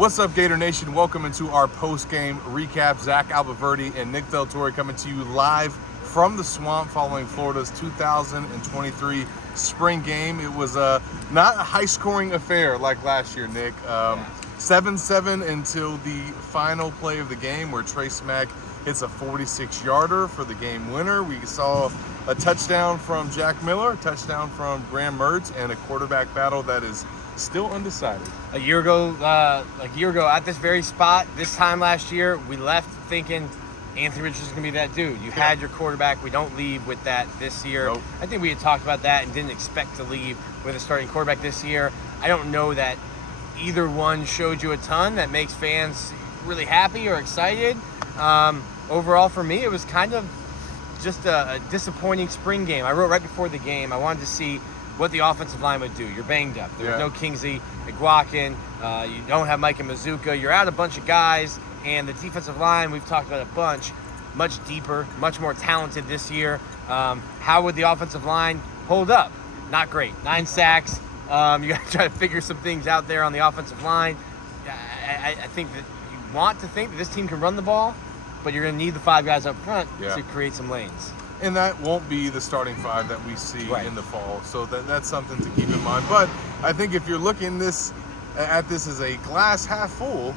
What's up, Gator Nation? Welcome into our post-game recap. Zach Albaverdi and Nick Del Torre coming to you live from the Swamp following Florida's 2023 spring game. It was not a high-scoring affair like last year, Nick. 7-7 until the final play of the game where Trey Smack hits a 46-yarder for the game winner. We saw a touchdown from Jack Miller, a touchdown from Graham Mertz, and a quarterback battle that is still undecided. A year ago at this very spot, this time last year, we left thinking Anthony Richards is going to be that dude. You had your quarterback. We don't leave with that this year. Nope. I think we had talked about that and didn't expect to leave with a starting quarterback this year. I don't know that either one showed you a ton that makes fans really happy or excited. Overall, for me, it was kind of just a disappointing spring game. I wrote right before the game, I wanted to see what the offensive line would do. You're banged up. There's no Kingsley McGuakin. You don't have Micah Mazuka. You're out a bunch of guys. And the defensive line, we've talked about a bunch, much deeper, much more talented this year. How would the offensive line hold up? Not great. 9 sacks. You got to try to figure some things out there on the offensive line. I think that you want to think that this team can run the ball, but you're going to need the 5 guys up front to create some lanes. And that won't be the starting 5 that we see in the fall. So that's something to keep in mind. But I think if you're looking at this as a glass half full,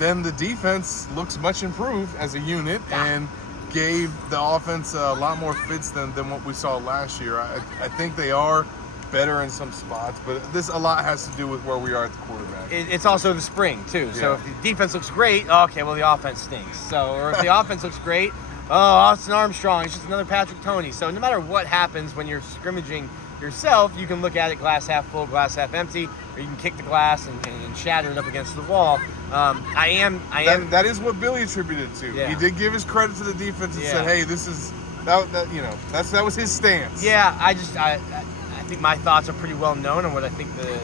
then the defense looks much improved as a unit and gave the offense a lot more fits than what we saw last year. I think they are better in some spots, but a lot has to do with where we are at the quarterback. It's also the spring, too. So if the defense looks great, okay, well, the offense stinks. Or if the offense looks great, Austin Armstrong, it's just another Patrick Toney. So no matter what happens when you're scrimmaging yourself, you can look at it glass half full, glass half empty, or you can kick the glass and shatter it up against the wall. That is what Billy attributed to. Yeah. He did give his credit to the defense and said, "Hey, that was his stance." Yeah, I think my thoughts are pretty well known on what I think the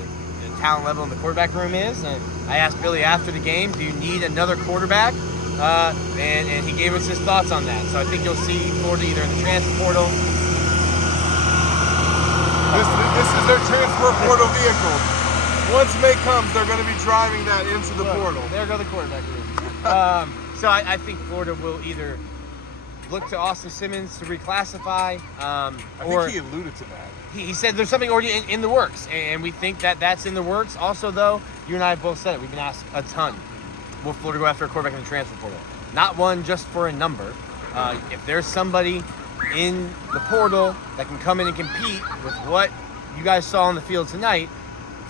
talent level in the quarterback room is. And I asked Billy after the game, "Do you need another quarterback?" And he gave us his thoughts on that. So I think you'll see Florida either in the transfer portal. This is their transfer portal vehicle. Once May comes, they're going to be driving that into the portal. There go the quarterback room. So I think Florida will either look to Austin Simmons to reclassify. I think he alluded to that. He said there's something already in the works, and we think that that's in the works. Also, though, you and I have both said it. We've been asked a ton. Will Florida go after a quarterback in the transfer portal? Not one just for a number. If there's somebody in the portal that can come in and compete with what you guys saw on the field tonight,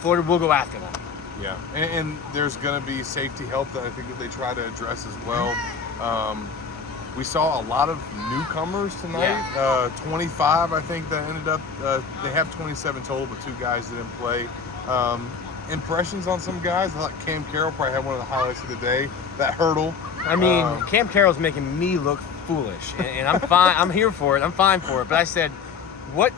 Florida will go after them. Yeah, and there's going to be safety help that I think that they try to address as well. We saw a lot of newcomers tonight. 25, I think, that ended up. They have 27 total, but 2 guys didn't play. Impressions on some guys. I thought Cam Carroll probably had one of the highlights of the day. That hurdle. I mean, Cam Carroll's making me look foolish, and I'm fine. I'm here for it. I'm fine for it. But I said, what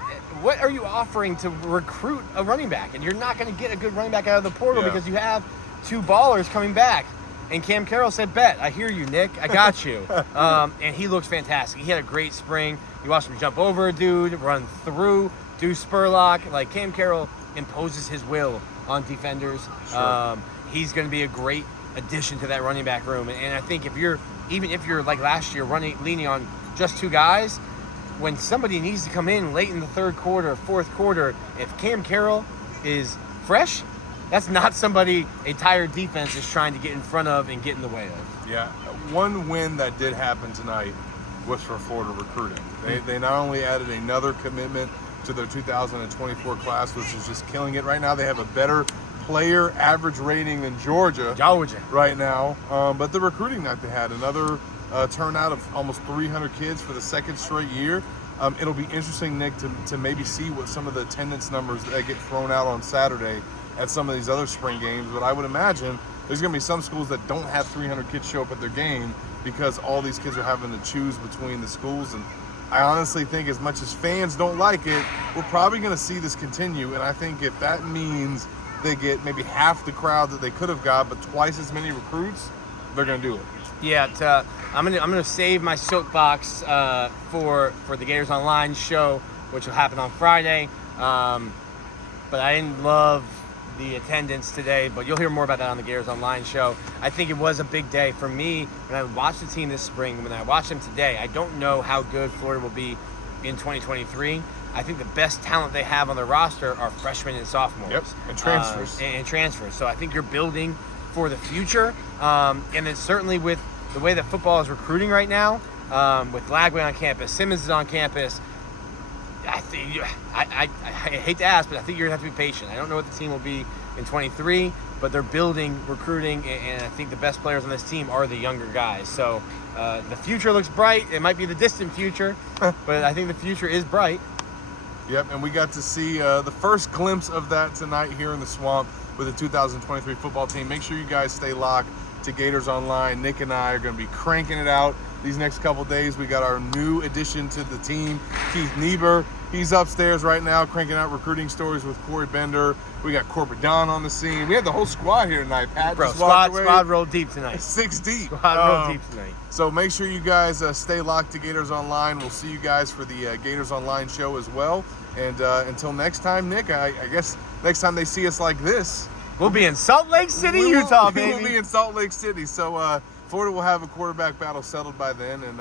are you offering to recruit a running back? And you're not going to get a good running back out of the portal because you have 2 ballers coming back. And Cam Carroll said, "Bet, I hear you, Nick. I got you." And he looks fantastic. He had a great spring. You watched him jump over a dude, run through, do spurlock. Like, Cam Carroll imposes his will on defenders. Sure. He's going to be a great addition to that running back room. And I think if you're like last year, leaning on just 2 guys, when somebody needs to come in late in the 3rd quarter, 4th quarter, if Cam Carroll is fresh, that's not somebody a tired defense is trying to get in front of and get in the way of. Yeah, one win that did happen tonight was for Florida recruiting. They not only added another commitment to their 2024 class, which is just killing it right now. They have a better player average rating than Georgia right now. But the recruiting that they had, another turnout of almost 300 kids for the 2nd straight year. It'll be interesting, Nick, to maybe see what some of the attendance numbers that get thrown out on Saturday at some of these other spring games. But I would imagine there's going to be some schools that don't have 300 kids show up at their game because all these kids are having to choose between the schools. And I honestly think, as much as fans don't like it, we're probably going to see this continue. And I think if that means they get maybe half the crowd that they could have got, but twice as many recruits, they're going to do it. Yeah, I'm gonna save my soapbox for the Gators Online show, which will happen on Friday. But I didn't love the attendance today, but you'll hear more about that on the Gators Online show. I think it was a big day for me when I watched the team this spring. When I watched them today, I don't know how good Florida will be in 2023. I think the best talent they have on their roster are freshmen and sophomores. Yep, and transfers. And transfers. So I think you're building for the future. And then certainly with the way that football is recruiting right now, with Lagway on campus, Simmons is on campus, I think I hate to ask, but I think you're going to have to be patient. I don't know what the team will be in 23, but they're building, recruiting, and I think the best players on this team are the younger guys. So the future looks bright. It might be the distant future, but I think the future is bright. Yep, and we got to see the first glimpse of that tonight here in the Swamp with the 2023 football team. Make sure you guys stay locked to Gators Online. Nick and I are going to be cranking it out these next couple days. We got our new addition to the team, Keith Niebuhr. He's upstairs right now cranking out recruiting stories with Corey Bender. We got Corporate Don on the scene. We had the whole squad here tonight, Pat. Bro, squad rolled deep tonight. 6 deep. Squad rolled deep tonight. So make sure you guys stay locked to Gators Online. We'll see you guys for the Gators Online show as well. And until next time, Nick, I guess next time they see us like this, we'll be in Salt Lake City, Utah, baby. We'll be in Salt Lake City. So Florida will have a quarterback battle settled by then, and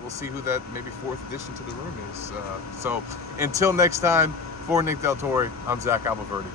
we'll see who that maybe fourth addition to the room is. So until next time, for Nick Del Torre, I'm Zach Albaverdi.